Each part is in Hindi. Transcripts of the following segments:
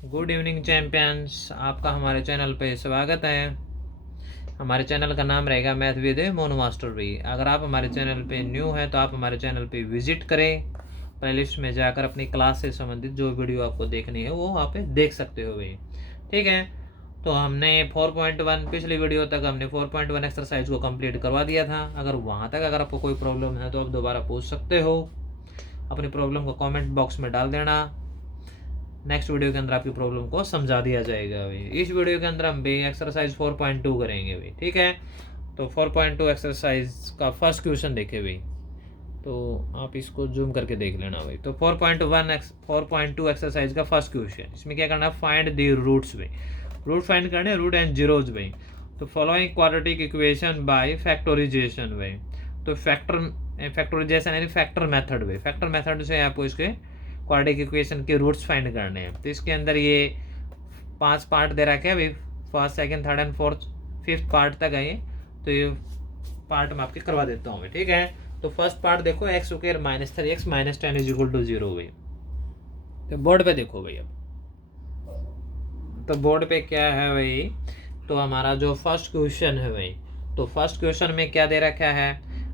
गुड इवनिंग चैंपियंस, आपका हमारे चैनल पे स्वागत है। हमारे चैनल का नाम रहेगा मैथ विद मोनो मास्टर भी। अगर आप हमारे चैनल पे न्यू हैं तो आप हमारे चैनल पे विजिट करें। प्लेलिस्ट में जाकर अपनी क्लास से संबंधित जो वीडियो आपको देखनी है वो वहाँ पे देख सकते हो भाई। ठीक है, तो हमने 4.1 पिछली वीडियो तक हमने 4.1 एक्सरसाइज को कंप्लीट करवा दिया था। अगर वहाँ तक अगर आपको कोई प्रॉब्लम है तो आप दोबारा पूछ सकते हो। अपनी प्रॉब्लम को कमेंट बॉक्स में डाल देना। नेक्स्ट वीडियो के अंदर आपकी प्रॉब्लम को समझा दिया जाएगा भाई। इस वीडियो के अंदर हम भी एक्सरसाइज 4.2 करेंगे भाई। ठीक है, तो 4.2 एक्सरसाइज का फर्स्ट क्वेश्चन देखे भाई, तो आप इसको जूम करके देख लेना भाई। तो 4.2 एक्सरसाइज का फर्स्ट क्वेश्चन, इसमें क्या करना है, फाइंड द रूट्स भाई। रूट फाइंड करने, रूट एंड जीरोज भाई। तो following quadratic equation by factorisation भाई। तो फैक्टोराइजेशन यानी फैक्टर मेथड भाई। फैक्टर मेथड से आपको इसके क्वाड्रेटिक इक्वेशन के रूट्स फाइंड करने हैं। तो इसके अंदर ये 5 पार्ट दे रखा है भाई, first second third and fourth 5th part तक है ये। तो ये पार्ट मैं आपके करवा देता हूँ भाई। ठीक है, तो फर्स्ट पार्ट देखो, x square minus 3x minus 10 is equal to 0 भाई। तो बोर्ड पे देखो भाई। अब तो बोर्ड पे क्या है भाई, तो हमारा जो फर्स्ट क्वेश्चन है भाई, तो फर्स्ट क्वेश्चन में क्या दे रखा है,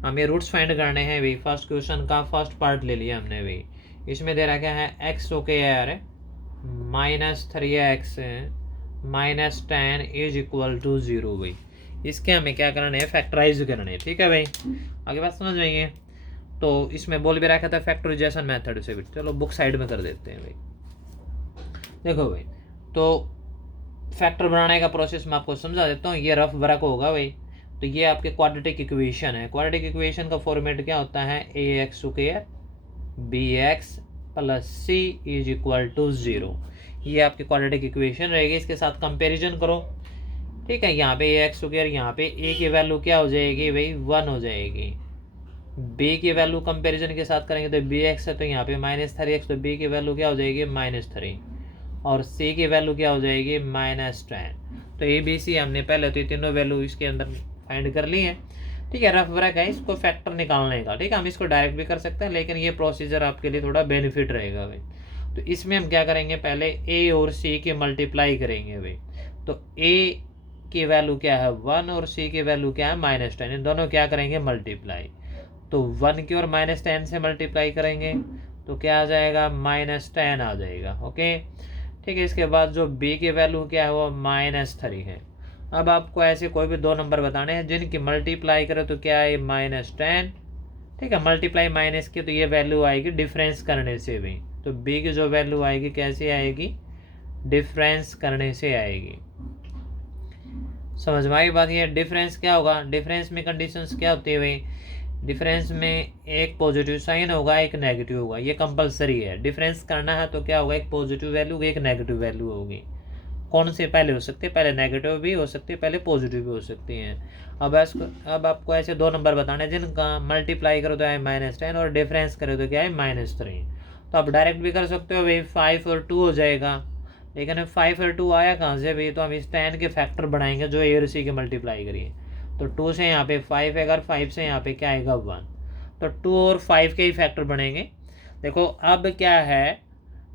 हमें रूट्स फाइंड करने हैं भाई। फर्स्ट क्वेश्चन का फर्स्ट पार्ट ले लिया हमने भाई। इसमें दे रखा है x square minus 3x minus 10 is equal to 0 भाई। इसके हमें क्या करना है, फैक्टराइज करना है। ठीक है भाई, आगे बात समझ जाइए। तो इसमें बोल भी रखा था फैक्टराइजेशन मेथड से भी। चलो बुक साइड में कर देते हैं भाई। देखो भाई, तो फैक्टर बनाने का प्रोसेस मैं आपको समझा देता हूँ। ये रफ वर्क होगा भाई। तो ये आपके क्वाड्रेटिक इक्वेशन है। क्वाड्रेटिक इक्वेशन का फॉर्मेट क्या होता है, A X square B X plus C is equal to 0। ये आपकी क्वाड्रेटिक इक्वेशन रहेगी। इसके साथ कंपैरिजन करो। ठीक है, यहाँ पे ए एक्स स्क्वायर, यहाँ पे ए की वैल्यू क्या हो जाएगी भाई, 1 हो जाएगी। बी की वैल्यू कंपैरिजन के साथ करेंगे तो बी एक्स है, तो यहाँ पे माइनस 3x, तो बी की वैल्यू क्या हो जाएगी, -3। और सी की वैल्यू क्या हो जाएगी, -10। तो ए बी सी हमने पहले तो ये तीनों वैल्यू इसके अंदर फाइंड कर ली है। ठीक है, रफ वर्क है इसको फैक्टर निकालने का। ठीक है, हम इसको डायरेक्ट भी कर सकते हैं, लेकिन ये प्रोसीजर आपके लिए थोड़ा बेनिफिट रहेगा भाई। तो इसमें हम क्या करेंगे, पहले ए और सी की मल्टीप्लाई करेंगे भाई। तो ए की वैल्यू क्या है 1 और सी की वैल्यू क्या है -10। इन दोनों क्या करेंगे, मल्टीप्लाई। तो 1 की और -10 से मल्टीप्लाई करेंगे तो क्या आ जाएगा, -10 आ जाएगा। ओके, ठीक है। इसके बाद जो b की वैल्यू क्या है वो -3 है। अब आपको ऐसे कोई भी 2 नंबर बताने हैं जिनकी मल्टीप्लाई करें तो क्या है, -10। ठीक है, मल्टीप्लाई माइनस की तो ये वैल्यू आएगी डिफरेंस करने से भी। तो b की जो वैल्यू आएगी कैसे आएगी, डिफरेंस करने से आएगी। समझ में आई बात। ये डिफरेंस क्या होगा, डिफरेंस में कंडीशंस क्या होती है भाई, डिफरेंस में एक पॉजिटिव साइन होगा एक नेगेटिव होगा, ये कंपलसरी है। डिफरेंस करना है तो क्या होगा, एक पॉजिटिव वैल्यू एक नेगेटिव वैल्यू होगी। कौन से पहले हो सकती है, पहले नेगेटिव भी हो सकती है, पहले पॉजिटिव भी हो सकती है। अब आपको ऐसे 2 नंबर बताने जिनका मल्टीप्लाई करो तो है -10 और डिफरेंस करो तो क्या है, -3। तो आप डायरेक्ट भी कर सकते हो भाई, 5 और 2 हो जाएगा। लेकिन 5 और 2 आया कहाँ से भाई, तो हम इस 10 के फैक्टर बनाएंगे जो ए और सी के मल्टीप्लाई करिए। तो 2 से यहाँ पे 5 है, अगर 5 से यहाँ पे क्या आएगा 1। तो 2 और 5 के ही फैक्टर बनेंगे। देखो अब क्या है,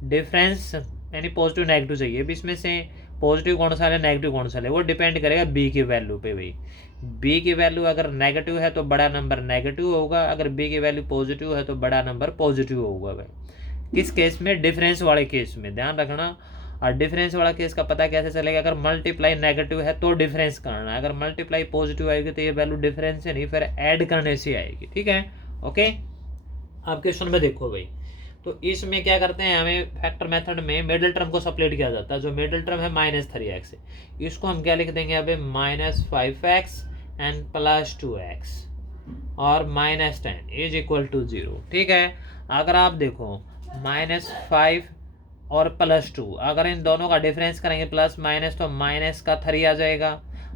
डिफरेंस यानी पॉजिटिव नेगेटिव चाहिए। अब इसमें से पॉजिटिव कौन सा है नेगेटिव कौन सा है, वो डिपेंड करेगा बी की वैल्यू पे भाई। बी की वैल्यू अगर नेगेटिव है तो बड़ा नंबर नेगेटिव होगा, अगर बी की वैल्यू पॉजिटिव है तो बड़ा नंबर पॉजिटिव होगा भाई। किस केस में, डिफरेंस वाले केस में, ध्यान रखना। और डिफरेंस वाला केस का पता कैसे चलेगा, अगर मल्टीप्लाई नेगेटिव है तो डिफरेंस करना है, अगर मल्टीप्लाई पॉजिटिव आएगी तो ये वैल्यू डिफरेंस से नहीं फिर ऐड करने से आएगी। ठीक है, ओके। आप क्वेश्चन में देखो भाई, तो इसमें क्या करते हैं, हमें फैक्टर मेथड में मिडिल टर्म को सपरेट किया जाता है। जो मिडिल टर्म है -3x, इसको हम क्या लिख देंगे अभी, -5x एंड +2x और -10 इज इक्वल टू 0। ठीक है, अगर आप देखो -5 और +2, अगर इन दोनों का डिफरेंस करेंगे प्लस माइनस तो माइनस का 3 आ जाएगा,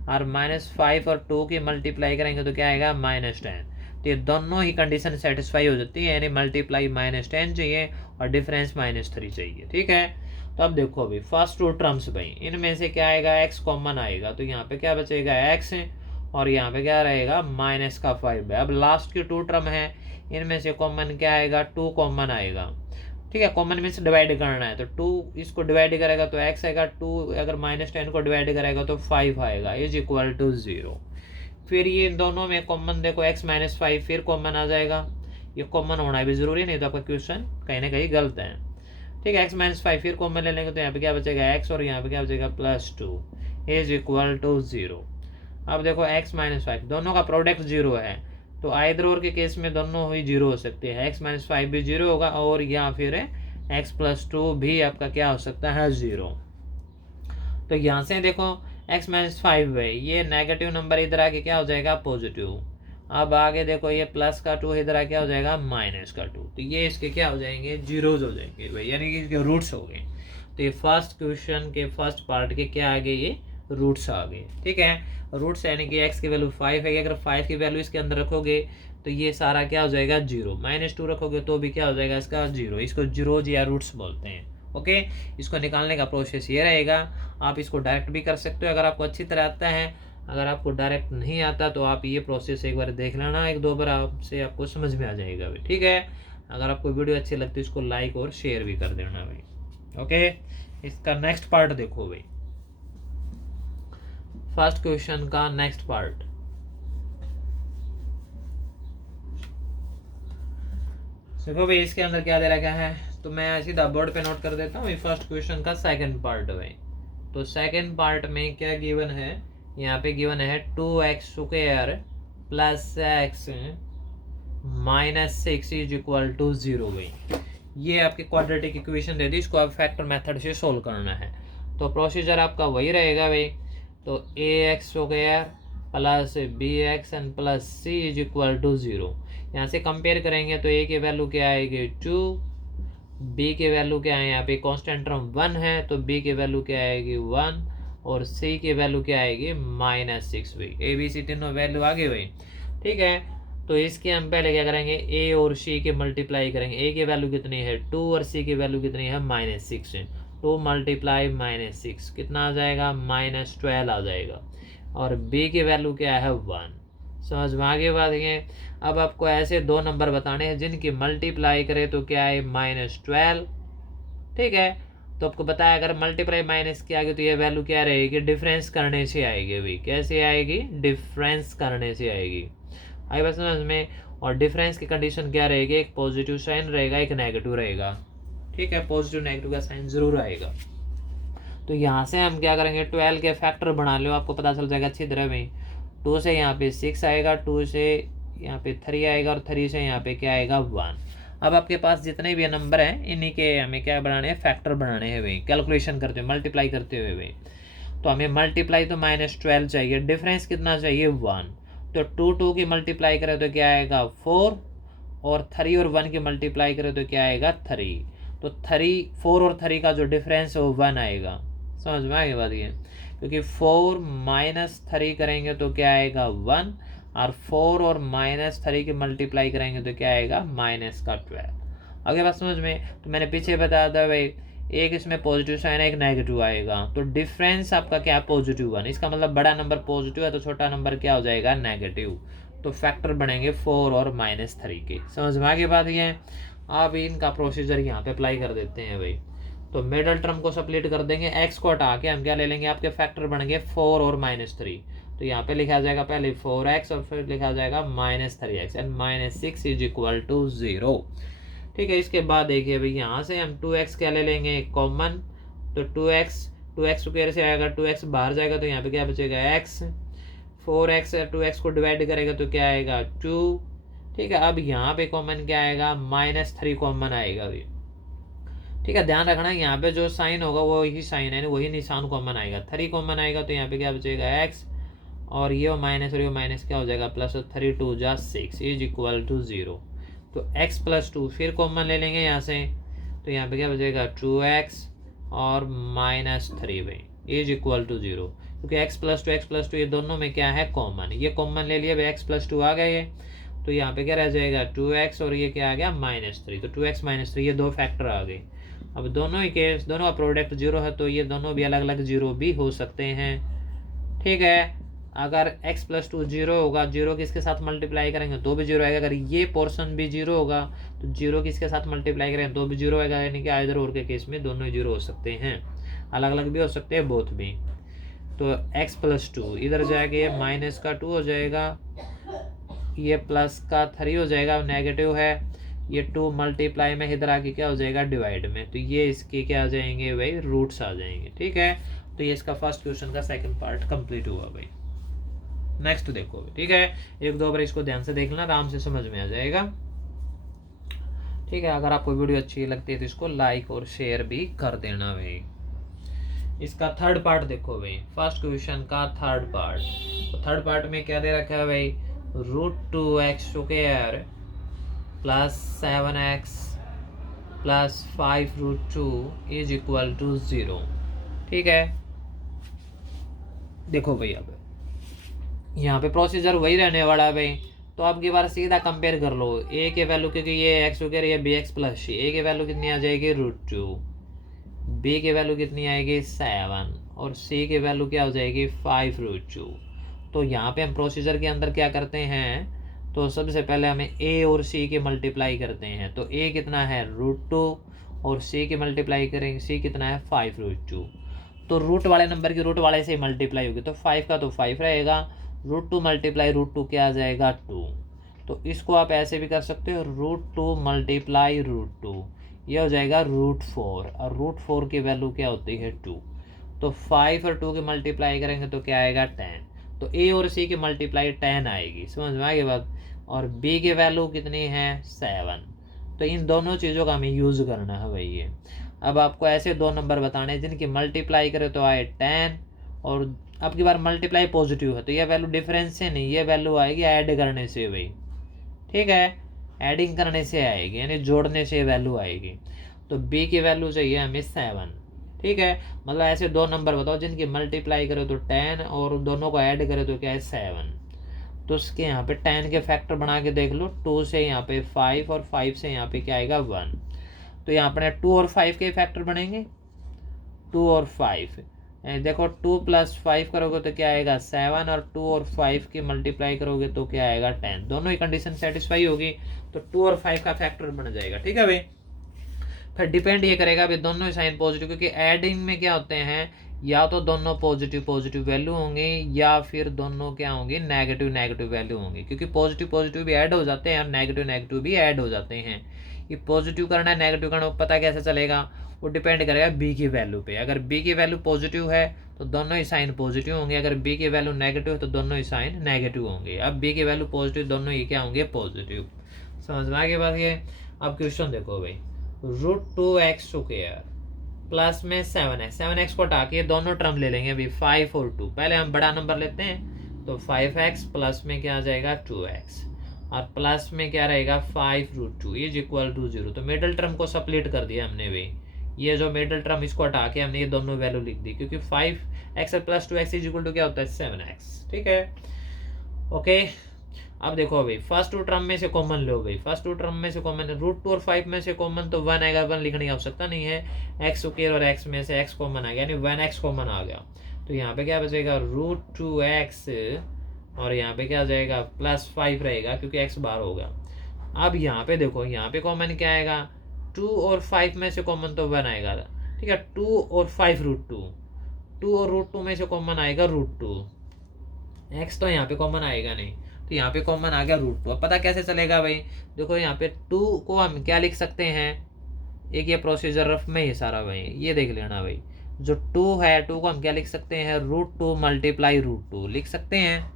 और -5 और 2 की मल्टीप्लाई करेंगे तो क्या आएगा, -10। तो ये दोनों ही कंडीशन सेटिस्फाई हो जाती है, यानी मल्टीप्लाई -10 चाहिए और डिफरेंस -3 चाहिए। ठीक है, तो अब देखो अभी फर्स्ट 2 टर्म्स भाई, इनमें से क्या आएगा, x कॉमन आएगा, तो यहाँ पे क्या बचेगा, x और यहाँ पे क्या रहेगा, -5 है। अब लास्ट की 2 टर्म है, इनमें से कॉमन क्या आएगा, 2 कॉमन आएगा। ठीक है, कॉमन मीन्स डिवाइड करना है, तो 2 इसको डिवाइड करेगा तो x आएगा, 2 अगर -10 को डिवाइड करेगा तो 5 आएगा, इज इक्वल टू 0। फिर ये दोनों में कॉमन देखो x - 5 फिर कॉमन आ जाएगा, ये कॉमन होना भी जरूरी नहीं तो आपका क्वेश्चन कहीं ना कहीं गलत है। ठीक है, x - 5 फिर कॉमन ले लेंगे तो यहाँ पे क्या बचेगा x और यहाँ पे क्या बचेगा +2 इज इक्वल टू 0। अब देखो x - 5 दोनों का प्रोडक्ट 0 है, तो आइदर और के केस में दोनों ही 0 हो सकते हैं, x - 5 भी 0 होगा और या फिर x + 2 भी आपका क्या हो सकता है 0। तो यहाँ से देखो x - 5 है, ये नेगेटिव नंबर इधर आके क्या हो जाएगा पॉजिटिव। अब आगे देखो ये प्लस का 2 इधर आके क्या हो जाएगा -2, तो ये इसके क्या हो जाएंगे जीरोज हो जाएंगे भाई, यानी कि इसके रूट्स हो गए। तो ये फर्स्ट क्वेश्चन के फर्स्ट पार्ट के क्या आ गए, ये रूट्स आ गए। ठीक है, रूट्स यानी कि x की वैल्यू 5 है, अगर 5 की वैल्यू इसके अंदर रखोगे तो ये सारा क्या हो जाएगा 0, -2 रखोगे तो भी क्या हो जाएगा इसका 0, इसको जीरोज या रूट्स बोलते हैं। ओके, इसको निकालने का प्रोसेस ये रहेगा, आप इसको डायरेक्ट भी कर सकते हो अगर आपको अच्छी तरह आता है, अगर आपको डायरेक्ट नहीं आता तो आप ये प्रोसेस एक बार देख लेना, 1-2 बार आपसे आपको समझ में आ जाएगा भाई। ठीक है, अगर आपको वीडियो अच्छी लगती है इसको लाइक और शेयर भी कर देना भाई। ओके, इसका नेक्स्ट पार्ट देखो भाई, फर्स्ट क्वेश्चन का नेक्स्ट पार्ट। देखो भाई इसके अंदर क्या दे रखा है, तो मैं सीधा बोर्ड पे नोट कर देता हूँ। फर्स्ट क्वेश्चन का सेकंड पार्ट भाई, तो सेकंड पार्ट में क्या गिवन है, यहाँ पे गिवन है 2x² + x - 6 is equal to 0 भाई। ये आपकी क्वाड्रेटिक इक्वेशन दे दी, इसको आप फैक्टर मेथड से सोल्व करना है। तो प्रोसीजर आपका वही रहेगा भाई, तो ax² + bx + c is equal to 0। यहाँ से कंपेयर करेंगे तो a की वैल्यू क्या आएगी 2, b की वैल्यू क्या है, यहाँ पे कांस्टेंट टर्म 1 है तो b की वैल्यू क्या आएगी 1 और c की वैल्यू क्या आएगी -6 भाई। a b c तीनों वैल्यू आ गई भाई। ठीक है, तो इसके हम पहले क्या करेंगे a और c के मल्टीप्लाई करेंगे, a की वैल्यू कितनी है 2 और c की वैल्यू कितनी है -6 है, 2 × -6 कितना आ जाएगा -12 आ जाएगा, और b की वैल्यू क्या है 1। समझ में आगे बात है। अब आपको ऐसे 2 नंबर बताने हैं जिनकी मल्टीप्लाई करें तो क्या है -12। ठीक है, तो आपको बताया अगर मल्टीप्लाई माइनस की आएगी तो ये वैल्यू क्या रहेगी डिफरेंस करने से आएगी भाई। कैसे आएगी, डिफरेंस करने से आएगी। आई बात समझ में। और डिफरेंस की कंडीशन क्या रहेगी, एक पॉजिटिव साइन रहेगा एक नेगेटिव रहेगा। ठीक है, पॉजिटिव नेगेटिव का साइन जरूर आएगा। तो यहाँ से हम क्या करेंगे 12 के फैक्टर बना लो, आपको पता चल जाएगा अच्छी तरह में। 2 से यहाँ पे 6 आएगा, 2 से यहाँ पे 3 आएगा और 3 से यहाँ पे क्या आएगा 1। अब आपके पास जितने भी नंबर हैं इन्हीं के हमें क्या बनाने हैं, फैक्टर बनाने हैं भाई, कैलकुलेशन करते हुए मल्टीप्लाई करते हुए भाई। तो हमें मल्टीप्लाई तो -12 चाहिए, डिफरेंस कितना चाहिए 1। तो 2 की मल्टीप्लाई करें तो क्या आएगा 4, और 3 और 1 की मल्टीप्लाई करें तो क्या आएगा 3। तो 4 और 3 का जो डिफरेंस है वो 1 आएगा। समझ में आएगी बात ये, क्योंकि 4 - 3 करेंगे तो क्या आएगा 1, और 4 और -3 की मल्टीप्लाई करेंगे तो क्या आएगा -12। आगे बात समझ में। तो मैंने पीछे बताया था भाई, एक इसमें पॉजिटिव साइन है एक नेगेटिव आएगा, तो डिफरेंस आपका क्या पॉजिटिव 1, इसका मतलब बड़ा नंबर पॉजिटिव है तो छोटा नंबर क्या हो जाएगा नेगेटिव। तो फैक्टर बनेंगे 4 और -3 के। समझ में आगे बात ये। अब इनका प्रोसीजर यहाँ पे अप्लाई कर देते हैं भाई। तो मिडल टर्म को सप्लीट कर देंगे, x को हटा के हम क्या ले लेंगे, आपके फैक्टर बन गए 4 और -3। तो यहाँ पे लिखा जाएगा पहले 4x और फिर लिखा जाएगा -3x and -6 is equal to 0। ठीक है, इसके बाद देखिए भाई यहाँ से हम 2x क्या ले लेंगे कॉमन, तो 2x स्क्वायर से आएगा, 2x बाहर जाएगा तो यहाँ पे क्या बचेगा x, 4x 2x को डिवाइड करेगा तो क्या आएगा 2। ठीक है, अब यहाँ पे कॉमन क्या आएगा -3 कॉमन आएगा भाई। ठीक है, ध्यान रखना यहाँ पे जो साइन होगा वो ही साइन है, वही निशान कॉमन आएगा। 3 कॉमन आएगा तो यहाँ पे क्या बचेगा x, और ये माइनस और ये माइनस क्या हो जाएगा प्लस, 3 2 जा 6 इज इक्वल टू 0। तो x + 2 फिर कॉमन ले लेंगे यहाँ से, तो यहाँ पे क्या बचेगा 2x और -3 भाई इज इक्वल टू 0, क्योंकि x + 2 ये दोनों में क्या है कॉमन, ये कॉमन ले लिया भाई, x + 2 आ गए। तो यहाँ पे क्या रह जाएगा 2x और ये क्या आ गया -3, तो 2x - 3 ये 2 फैक्टर आ गए। अब दोनों ही केस, दोनों का प्रोडक्ट 0 है तो ये दोनों भी अलग अलग 0 भी हो सकते हैं। ठीक है, अगर x प्लस 2 जीरो होगा, जीरो किसके साथ मल्टीप्लाई करेंगे तो भी जीरो आएगा। अगर ये पोर्शन भी जीरो होगा तो जीरो किसके साथ मल्टीप्लाई करेंगे तो भी जीरो आएगा। यानी कि आइदर और के केस में दोनों ही जीरो हो सकते हैं, अलग अलग भी हो सकते हैं, बोथ भी। तो x प्लस 2 इधर जाएगा, ये माइनस का 2 हो जाएगा, ये प्लस का 3 हो जाएगा, नेगेटिव है, ये 2 मल्टीप्लाई में इधर आके क्या हो जाएगा डिवाइड में, तो ये इसके क्या आ जाएंगे भाई रूट्स आ जाएंगे। ठीक है, तो ये इसका फर्स्ट क्वेश्चन का सेकंड पार्ट कंप्लीट हुआ भाई। नेक्स्ट देखो, ठीक है, एक दो बार इसको ध्यान से देखना, आराम से समझ में आ जाएगा। ठीक है, अगर आपको वीडियो अच्छी लगती है तो इसको लाइक और शेयर भी कर देना भाई। इसका थर्ड पार्ट देखो भाई, फर्स्ट क्वेश्चन का थर्ड पार्ट। तो थर्ड पार्ट में क्या दे रखा है भाई, √2x² plus 7x plus 5√2 is equal to 0। ठीक है, देखो भाई अब यहाँ पे प्रोसीजर वही रहने वाला है भाई। तो अब की बार सीधा कंपेयर कर लो, ए के वैल्यू, क्योंकि ये x वगैरह ये bx प्लस c, ए के वैल्यू कितनी आ जाएगी √2, b के वैल्यू कितनी आएगी 7 और c के वैल्यू क्या हो जाएगी 5√2। तो यहाँ पे हम प्रोसीजर के अंदर क्या करते हैं, तो सबसे पहले हमें a और c के मल्टीप्लाई करते हैं। तो a कितना है √2 और c के मल्टीप्लाई करेंगे, c कितना है 5√2। तो रूट वाले नंबर की रूट वाले से मल्टीप्लाई होगी, तो 5 का तो 5 रहेगा, √2 मल्टीप्लाई √2 क्या आ जाएगा 2। तो इसको आप ऐसे भी कर सकते हो, √2 मल्टीप्लाई √2 ये हो जाएगा √4, और √4 की वैल्यू क्या होती है 2। तो 5 और 2 के मल्टीप्लाई करेंगे तो क्या आएगा 10। तो a और c की मल्टीप्लाई 10 आएगी, समझ में आ गई बात। और b की वैल्यू कितनी है 7। तो इन दोनों चीज़ों का हमें यूज़ करना है भाई। ये अब आपको ऐसे दो नंबर बताने हैं जिनकी मल्टीप्लाई करे तो आए 10, और अब की बार मल्टीप्लाई पॉजिटिव है तो ये वैल्यू डिफरेंस से नहीं, ये वैल्यू आएगी ऐड करने से भाई। ठीक है, एडिंग करने से आएगी, यानी जोड़ने से वैल्यू आएगी। तो b की वैल्यू चाहिए हमें 7। ठीक है, मतलब ऐसे दो नंबर बताओ जिनकी मल्टीप्लाई करो तो 10 और दोनों को ऐड करे तो क्या है 7। तो उसके यहाँ पे 10 के फैक्टर बना के देख लो, 2 से यहाँ पे 5 और 5 से यहाँ पे क्या आएगा 1। तो यहाँ पर 2 और 5 के फैक्टर बनेंगे, 2 और 5। देखो 2 + 5 करोगे तो क्या आएगा 7, और 2 और 5 की मल्टीप्लाई करोगे तो क्या आएगा 10। दोनों ही कंडीशन सेटिस्फाई होगी तो 2 और 5 का फैक्टर बन जाएगा। ठीक है भाई, फिर डिपेंड ये करेगा भाई दोनों ही साइन पॉजिटिव, क्योंकि एडिंग में क्या होते हैं, या तो दोनों पॉजिटिव वैल्यू होंगे या फिर दोनों क्या होंगे नेगेटिव वैल्यू होंगे, क्योंकि पॉजिटिव भी ऐड हो जाते हैं और नेगेटिव भी ऐड हो जाते हैं। ये पॉजिटिव करना है नेगेटिव करना पता कैसे चलेगा, वो डिपेंड करेगा b की वैल्यू पे। अगर b की वैल्यू पॉजिटिव है तो दोनों ही साइन पॉजिटिव होंगे, अगर b की वैल्यू नेगेटिव है तो दोनों ही साइन नेगेटिव होंगे। अब b की वैल्यू पॉजिटिव, दोनों ही क्या होंगे पॉजिटिव। समझ में आ गई बात। ये अब क्वेश्चन देखो भाई, √2x² प्लस में 7x को हटा के दोनों टर्म ले लेंगे अभी 5 और 2। पहले हम बड़ा नंबर लेते हैं, तो 5x प्लस में क्या आ जाएगा 2x, और प्लस में क्या रहेगा 5√2 इज इक्वल टू 0। तो मिडल टर्म को सप्लीट कर दिया हमने भाई, ये जो मिडल टर्म इसको हटा के हमने ये दोनों वैल्यू लिख दी, क्योंकि 5x plus 2x is equal to क्या होता है 7x। ठीक है, ओके। अब देखो भाई फर्स्ट टू टर्म में से कॉमन लो भाई, फर्स्ट टू टर्म में से कॉमन √2 और 5 में से कॉमन तो 1 आएगा, 1 लिखने की आवश्यकता नहीं है। x² और x में से x कॉमन आ गया, यानी 1x कॉमन आ गया। तो यहाँ पे क्या बचेगा √2x, और यहाँ पे क्या आ जाएगा +5 रहेगा क्योंकि x बाहर होगा। अब यहाँ पे देखो, यहाँ पे कॉमन क्या आएगा 2 और 5 में से कॉमन तो 1 आएगा। ठीक है, 2 और 5√2, 2 और √2 में से कॉमन आएगा √2, x तो यहाँ पे कॉमन आएगा नहीं, तो यहाँ पे कॉमन आ गया √2। अब पता कैसे चलेगा भाई, देखो यहाँ पे 2 को हम क्या लिख सकते हैं, एक ये प्रोसीजर रफ में ही सारा भाई, ये देख लेना भाई। जो 2 है 2 को हम क्या लिख सकते हैं √2 मल्टीप्लाई √2 लिख सकते हैं।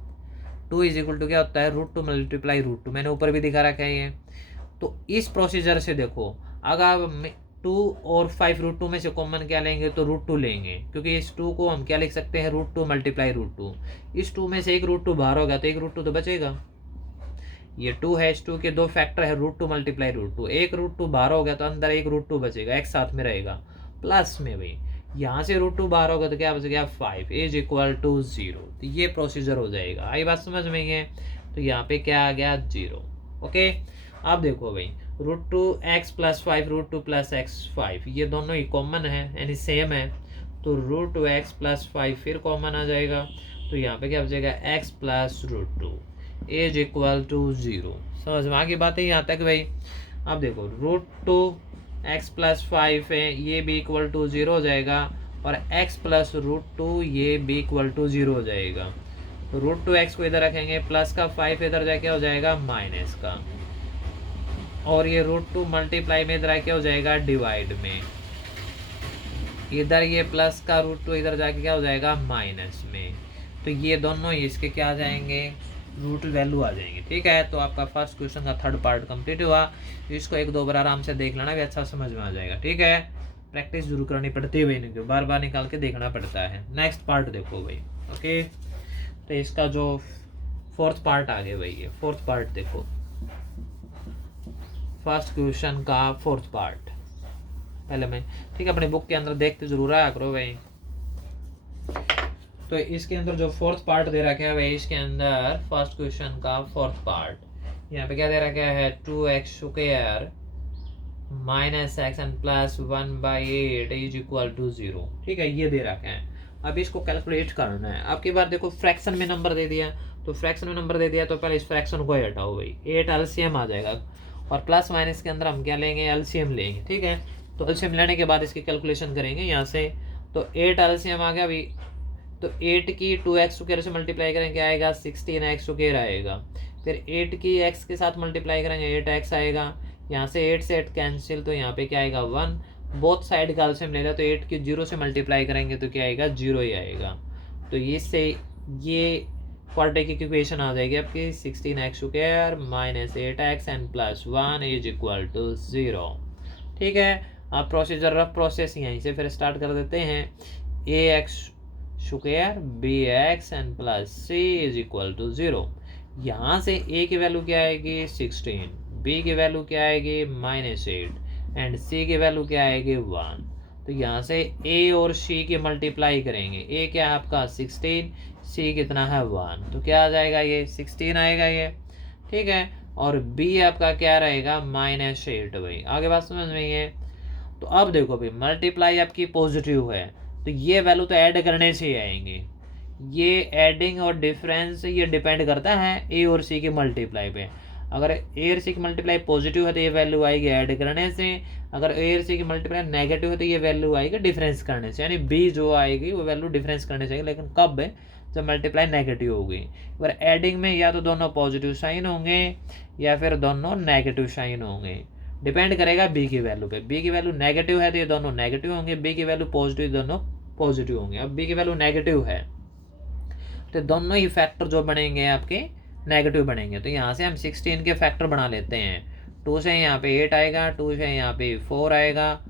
2 इज इक्वल टू क्या होता है √2 मल्टीप्लाई √2, मैंने ऊपर भी दिखा रखा है ये। तो इस प्रोसीजर से देखो, अगर 2 और 5√2 में से कॉमन क्या लेंगे तो √2 लेंगे, क्योंकि इस 2 को हम क्या लिख सकते हैं √2 मल्टीप्लाई √2। इस 2 में से एक √2 बाहर होगा तो एक √2 तो बचेगा। ये 2 है, इस 2 के दो फैक्टर है √2 मल्टीप्लाई √2, एक √2 बाहर हो गया तो अंदर एक √2 बचेगा, एक साथ में रहेगा प्लस में भाई। यहाँ से √2 बाहर होगा तो क्या बचेगा 5 इज इक्वल टू 0। तो ये प्रोसीजर हो जाएगा, आई बात समझ में है। तो यहाँ पे क्या आ गया 0। ओके, अब देखो भाई √2x + 5 √2 + x 5 ये दोनों ही कॉमन है, यानी सेम है। तो √2x + 5 फिर कॉमन आ जाएगा, तो यहाँ पे क्या बचेगा x plus root two is equal to 0। समझ में आ गई बात है यहाँ तक भाई। अब देखो रूट टू एक्स प्लस 5 है, ये भी इक्वल टू 0 हो जाएगा, और x प्लस रूट टू ये भी इक्वल टू 0 हो जाएगा। तो रूट टू एक्स को इधर रखेंगे, प्लस का 5 इधर जाके हो जाएगा माइनस का, और ये रूट टू मल्टीप्लाई में इधर आके हो जाएगा डिवाइड में, इधर ये प्लस का रूट टू इधर जाके क्या हो जाएगा माइनस में। तो ये दोनों इसके क्या आ जाएंगे, रूट वैल्यू आ जाएंगे। ठीक है, तो आपका फर्स्ट क्वेश्चन का थर्ड पार्ट कंप्लीट हुआ। इसको एक दो बार आराम से देख लेना भी अच्छा समझ में आ जाएगा। ठीक है, प्रैक्टिस जरूर करनी पड़ती है भाई, नहीं बार बार निकाल के देखना पड़ता है। नेक्स्ट पार्ट देखो भाई। ओके, तो इसका जो फोर्थ पार्ट आ गया भाई, ये फोर्थ पार्ट देखो, फर्स्ट क्वेश्चन का फोर्थ पार्ट पहले मैं, ठीक है, अपनी बुक के अंदर देखते जरूर आया करो भाई। तो इसके अंदर जो फोर्थ पार्ट दे रखा है भाई, इसके अंदर फर्स्ट क्वेश्चन का फोर्थ पार्ट यहाँ पे क्या दे रखा है, 2x square minus x and plus 1/8 is equal to 0। ठीक है, ये दे रखा है। अब इसको कैलकुलेट करना है। अब की बार देखो फ्रैक्शन में नंबर दे दिया, तो फ्रैक्शन में नंबर दे दिया तो पहले इस फ्रैक्शन को हटाओ भाई, 8 एलसीएम आ जाएगा, और प्लस माइनस के अंदर हम क्या लेंगे, एलसीएम लेंगे। ठीक है, तो एलसीएम लेने के बाद इसकी कैलकुलेशन करेंगे यहाँ से। तो 8 एलसीएम आ गया अभी, तो 8 की 2x स्क्वायर से मल्टीप्लाई करेंगे क्या आएगा, 16x स्क्वायर आएगा। फिर 8 की x के साथ मल्टीप्लाई करेंगे 8x आएगा। यहाँ से 8 से 8 कैंसिल, तो यहाँ पे क्या आएगा 1। बोथ साइड का एलसीएम ले लिया, तो 8 की 0 से मल्टीप्लाई करेंगे तो क्या आएगा 0 ही आएगा। तो इससे ये क्वाड्रेटिक इक्वेशन आ जाएगी आपकी, 16x square minus 8x and plus 1 is equal to 0। ठीक है, आप प्रोसीजर रफ प्रोसेस यहीं से फिर स्टार्ट कर देते हैं। ax square bx and plus c is equal to 0। यहाँ से a की वैल्यू क्या आएगी 16, b की वैल्यू क्या आएगी -8 एंड c की वैल्यू क्या आएगी 1। तो यहाँ से a और c की मल्टीप्लाई करेंगे, a क्या है आपका 16, c कितना है 1, तो क्या आ जाएगा ये 16 आएगा ये। ठीक है, और b आपका क्या रहेगा -8 भाई। आगे बात समझ में है। तो अब देखो भाई, मल्टीप्लाई आपकी पॉजिटिव है, तो ये वैल्यू तो ऐड करने से ही आएंगे। ये एडिंग और डिफरेंस ये डिपेंड करता है ए और सी की मल्टीप्लाई पे। अगर ए और सी की मल्टीप्लाई पॉजिटिव है तो ये वैल्यू आएगी ऐड करने से, अगर ए और सी की मल्टीप्लाई नेगेटिव है तो ये वैल्यू आएगी डिफरेंस करने से, यानी बी जो आएगी वो वैल्यू डिफरेंस करने से आएगी। लेकिन कब है, जब मल्टीप्लाई नेगेटिव होगी। अगर एडिंग में या तो दोनों पॉजिटिव साइन होंगे या फिर दोनों नेगेटिव साइन होंगे, डिपेंड करेगा बी की वैल्यू पे। बी की वैल्यू नेगेटिव है तो ये दोनों नेगेटिव होंगे, बी की वैल्यू पॉजिटिव दोनों पॉजिटिव होंगे। अब बी की वैल्यू नेगेटिव है तो दोनों ही फैक्टर जो बनेंगे आपके नेगेटिव बनेंगे। तो यहाँ से हम 16 के फैक्टर बना लेते हैं। 2 से यहाँ पे 8 आएगा, 2 से यहाँ पे 4 आएगा,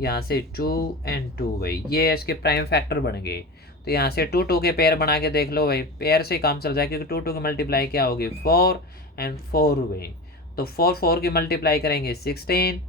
यहाँ से 2 एंड 2 भाई, ये इसके प्राइम फैक्टर बन गए। तो यहाँ से 2 2 के पेयर बना के देख लो भाई, पेयर से काम चल जाए, क्योंकि 2 2 की मल्टीप्लाई क्या होगी 4 एंड 4 भाई। तो 4 4 की मल्टीप्लाई करेंगे 16।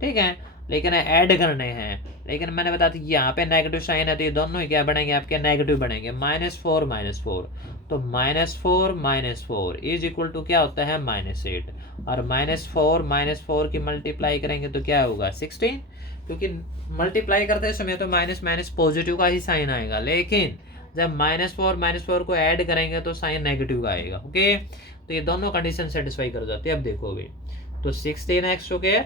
ठीक है, लेकिन ऐड करने हैं, लेकिन मैंने बताया था यहाँ पे नेगेटिव साइन है तो ये दोनों ही क्या बनेंगे आपके नेगेटिव बनेंगे, -4 तो -4 इज इक्वल टू क्या होता है -8, और -4 की मल्टीप्लाई करेंगे तो क्या होगा 16, क्योंकि मल्टीप्लाई करते समय तो माइनस माइनस पॉजिटिव का ही साइन आएगा, लेकिन जब -4 को ऐड करेंगे तो साइन नेगेटिव का आएगा। ओके, तो ये दोनों कंडीशन सेटिस्फाई कर जाती है। अब देखो भाई, तो 16x स्क्वायर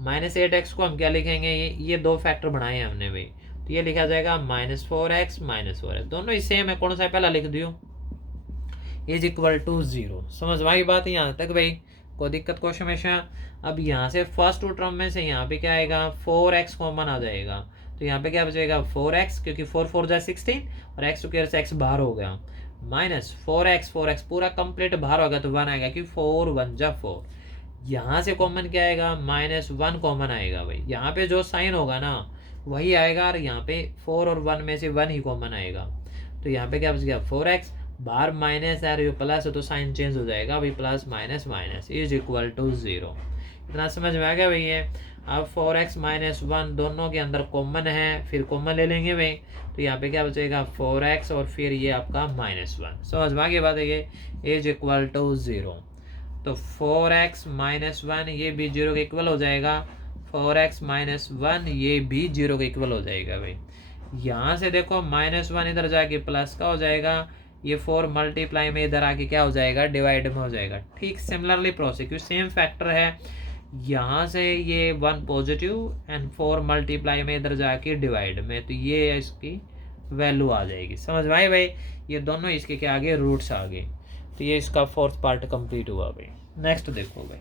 -8x को हम क्या लिखेंगे, ये दो फैक्टर बनाए हैं हमने भाई, तो ये लिखा जाएगा -4x दोनों ही सेम है, कौन सा है पहला लिख दियो, इज इक्वल टू 0। समझ में आई बात है यहाँ तक भाई, कोई दिक्कत को हमेशा। अब यहाँ से फर्स्ट टू टर्म में से यहाँ पे क्या आएगा 4x कॉमन आ जाएगा, तो यहाँ पे क्या बचेगा 4x, क्योंकि 4 4 जा 16 और x स्क्वायर से x बाहर हो गया, -4x पूरा कंप्लीट बाहर हो गया तो 1 आएगा, क्योंकि 4 1 जा 4। यहाँ से कॉमन क्या आएगा -1 कॉमन आएगा भाई, यहाँ पे जो साइन होगा ना वही आएगा, और यहाँ पे 4 और 1 में से 1 ही कॉमन आएगा। तो यहाँ पे क्या बच गया 4x, बाहर माइनस है और प्लस है तो साइन चेंज हो जाएगा भाई, plus minus minus is equal to 0। इतना समझ में आ गया भाई ये। अब 4x -1 दोनों के अंदर कॉमन है, फिर कॉमन ले लेंगे भाई, तो यहाँ पे क्या बचेगा 4x और फिर ये आपका -1। समझ में आ गया बात है, ये इज इक्वल टू 0। तो 4x -1 ये भी 0 के इक्वल हो जाएगा, 4x -1 ये भी 0 के इक्वल हो जाएगा भाई। यहाँ से देखो -1 इधर जाके प्लस का हो जाएगा, ये 4 मल्टीप्लाई में इधर आके क्या हो जाएगा, डिवाइड में हो जाएगा। ठीक सिमिलरली प्रोसेस, क्योंकि सेम फैक्टर है, यहाँ से ये 1 पॉजिटिव एंड 4 मल्टीप्लाई में इधर जाके डिवाइड में, तो ये इसकी वैल्यू आ जाएगी। समझ में आई भाई, ये दोनों इसके क्या आ गए, रूट्स आ गए। तो ये इसका फोर्थ पार्ट कंप्लीट हुआ भाई। नेक्स्ट देखो भाई,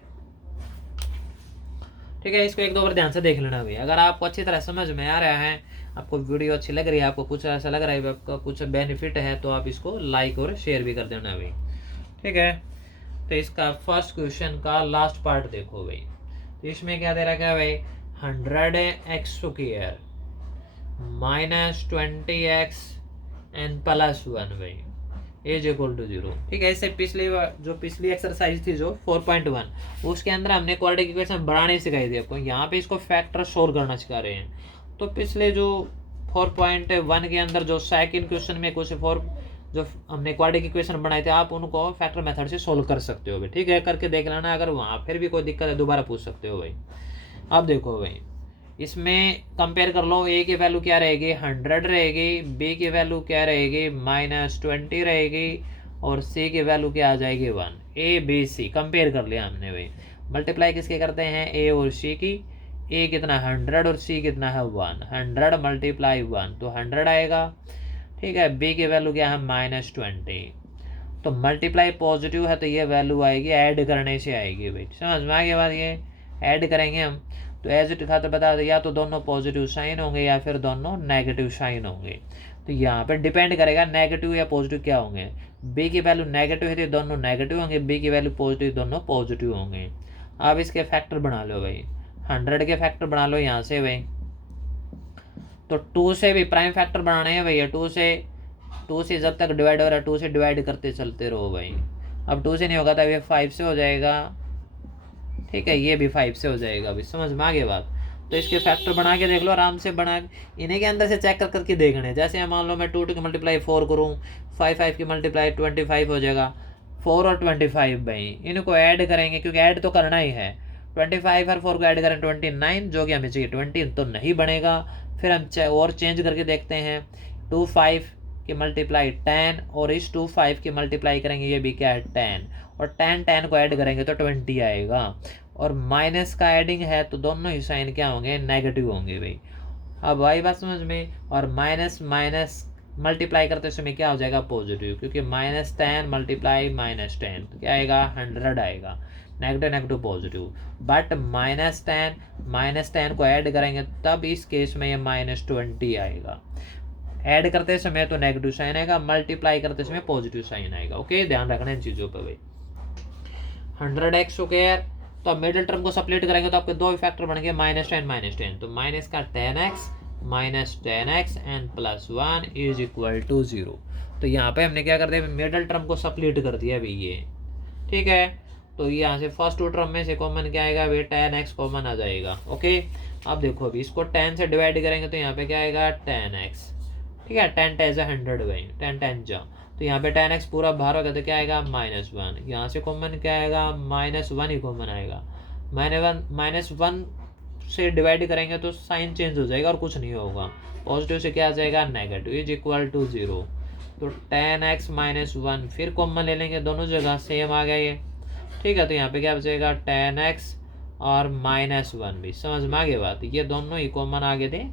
ठीक है, इसको एक दो बार ध्यान से देख लेना भाई। अगर आपको अच्छी तरह समझ में आ रहा है, आपको वीडियो अच्छी लग रही है, आपको कुछ ऐसा लग रहा है आपका कुछ बेनिफिट है, तो आप इसको लाइक और शेयर भी कर देना भाई। ठीक है, तो इसका फर्स्ट क्वेश्चन का लास्ट पार्ट देखो भाई। तो इसमें क्या दे रखा है भाई, 100x² minus 20x N plus 1 भाई एज इक्वल टू 0। ठीक है, इससे पिछली एक्सरसाइज थी जो 4.1, उसके अंदर हमने क्वाड्रेटिक इक्वेशन बढ़ाने सिखाई थी आपको। यहाँ पे इसको फैक्टर सोल्व करना सिखा रहे हैं। तो पिछले जो 4.1 के अंदर जो सेकंड क्वेश्चन में कुछ जो हमने क्वाड्रेटिक इक्वेशन बनाए थे, आप उनको फैक्टर मेथड से सोल्व कर सकते हो भाई। ठीक है, करके देख लेना, अगर वहाँ फिर भी कोई दिक्कत है दोबारा पूछ सकते हो भाई। अब देखो भाई, इसमें कंपेयर कर लो, ए की वैल्यू क्या रहेगी, 100 रहेगी, बी की वैल्यू क्या रहेगी, -20 रहेगी, और सी की वैल्यू क्या आ जाएगी, 1। ए बी सी कंपेयर कर लिया हमने भाई। मल्टीप्लाई किसके करते हैं, ए और सी की। ए कितना 100 और सी कितना है 1, 100 मल्टीप्लाई 1 तो 100 आएगा। ठीक है, बी की वैल्यू क्या है -20, तो मल्टीप्लाई पॉजिटिव है तो ये वैल्यू आएगी ऐड करने से आएगी भाई। समझ में आ गया बात, ये ऐड करेंगे हम तो एज इट था तो बता दो, या तो दोनों पॉजिटिव साइन होंगे या फिर दोनों नेगेटिव साइन होंगे। तो यहाँ पे डिपेंड करेगा नेगेटिव या पॉजिटिव क्या होंगे। बी की वैल्यू नेगेटिव है तो दोनों नेगेटिव होंगे, बी की वैल्यू पॉजिटिव दोनों पॉजिटिव होंगे। अब इसके फैक्टर बना लो भाई, 100 के फैक्टर बना लो यहाँ से भाई। तो 2 से भी प्राइम फैक्टर बनाने हैं भैया, 2 से जब तक डिवाइड हो रहा है 2 से डिवाइड करते चलते रहो भाई। अब 2 से नहीं होगा तो ये 5 से हो जाएगा। ठीक है, ये भी 5 से हो जाएगा अभी। समझ में आ गई बात। तो इसके फैक्टर बना के देख लो, आराम से बना, इन्हीं के अंदर से चेक करके देखने। जैसे मान लो मैं 2 की मल्टीप्लाई 4 करूँ, 5 की मल्टीप्लाई 25 हो जाएगा। 4 और 25 भाई, इनको ऐड करेंगे क्योंकि ऐड तो करना ही है। 25 और 4 को ऐड करें 29, जो कि हमें चाहिए 20 तो नहीं बनेगा। फिर हम और चेंज करके देखते हैं, 25 की मल्टीप्लाई 10 और इस 25 की मल्टीप्लाई करेंगे, ये भी क्या है 10, और 10 को ऐड करेंगे तो 20 आएगा। और माइनस का एडिंग है तो दोनों ही साइन क्या होंगे, नेगेटिव होंगे भाई। अब आई बात समझ में। और माइनस मल्टीप्लाई करते समय क्या हो जाएगा, पॉजिटिव, क्योंकि -10 मल्टीप्लाई -10 तो क्या आएगा 100 आएगा। नेगेटिव पॉजिटिव, बट -10 को ऐड करेंगे तब इस केस में ये -20 आएगा। ऐड करते समय तो नेगेटिव साइन आएगा, मल्टीप्लाई करते समय पॉजिटिव साइन आएगा। ओके, ध्यान रखना इन चीज़ों पर भाई। 100x², तो अब मिडिल टर्म को सप्लीट करेंगे तो आपके दो फैक्टर बन गए -10 तो माइनस का 10x -10x and +1 is equal to 0। तो यहाँ पे हमने क्या कर दिया, मिडिल टर्म को सप्लीट कर दिया भाई ये। ठीक है, तो यहाँ से फर्स्ट टू टर्म में से कॉमन क्या आएगा भाई, 10x कॉमन आ जाएगा। ओके, अब देखो अभी इसको 10 से डिवाइड करेंगे तो यहाँ पे क्या आएगा 10x। ठीक है, 10 10 100 भाई, 10 10 जा, तो यहाँ पे 10x पूरा बाहर होगा तो क्या आएगा -1। यहाँ से कॉमन क्या आएगा, -1 ही कॉमन आएगा। -1 से डिवाइड करेंगे तो साइन चेंज हो जाएगा और कुछ नहीं होगा। पॉजिटिव से क्या आ जाएगा, नेगेटिव इज इक्वल टू 0। तो 10x -1 फिर कॉमन ले लेंगे, दोनों जगह सेम आ गया ये। ठीक है, तो यहाँ पे क्या बचेगा 10x और -1 भी। समझ में आ गई बात, ये दोनों ही कॉमन आ गए थे,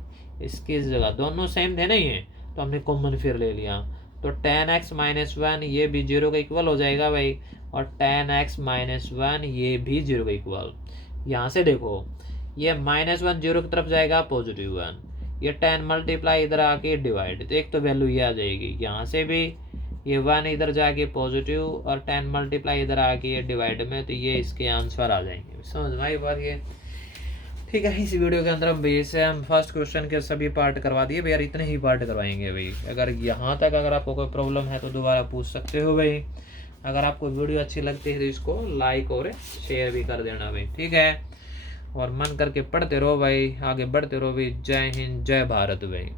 इसकी जगह दोनों सेम थे नहीं है तो हमने कॉमन फिर ले लिया। तो 10x -1 ये भी 0 का इक्वल हो जाएगा भाई, और 10x -1 ये भी 0 का इक्वल। यहाँ से देखो ये -1 0 की तरफ जाएगा, +1, ये 10 मल्टीप्लाई इधर आके डिवाइड, तो एक तो वैल्यू ये आ जाएगी। यहाँ से भी ये 1 इधर जाके पॉजिटिव और 10 मल्टीप्लाई इधर आके ये डिवाइड में, तो ये इसके आंसर आ जाएंगे। समझ में आई बात ये। ठीक है, इस वीडियो के अंदर हम बेस है, हम फर्स्ट क्वेश्चन के सभी पार्ट करवा दिए भाई, यार इतने ही पार्ट करवाएंगे भाई। अगर यहाँ तक अगर आपको कोई प्रॉब्लम है तो दोबारा पूछ सकते हो भाई। अगर आपको वीडियो अच्छी लगती है तो इसको लाइक और शेयर भी कर देना भाई। ठीक है, और मन करके पढ़ते रहो भाई, आगे बढ़ते रहो भाई। जय हिंद, जय भारत भाई।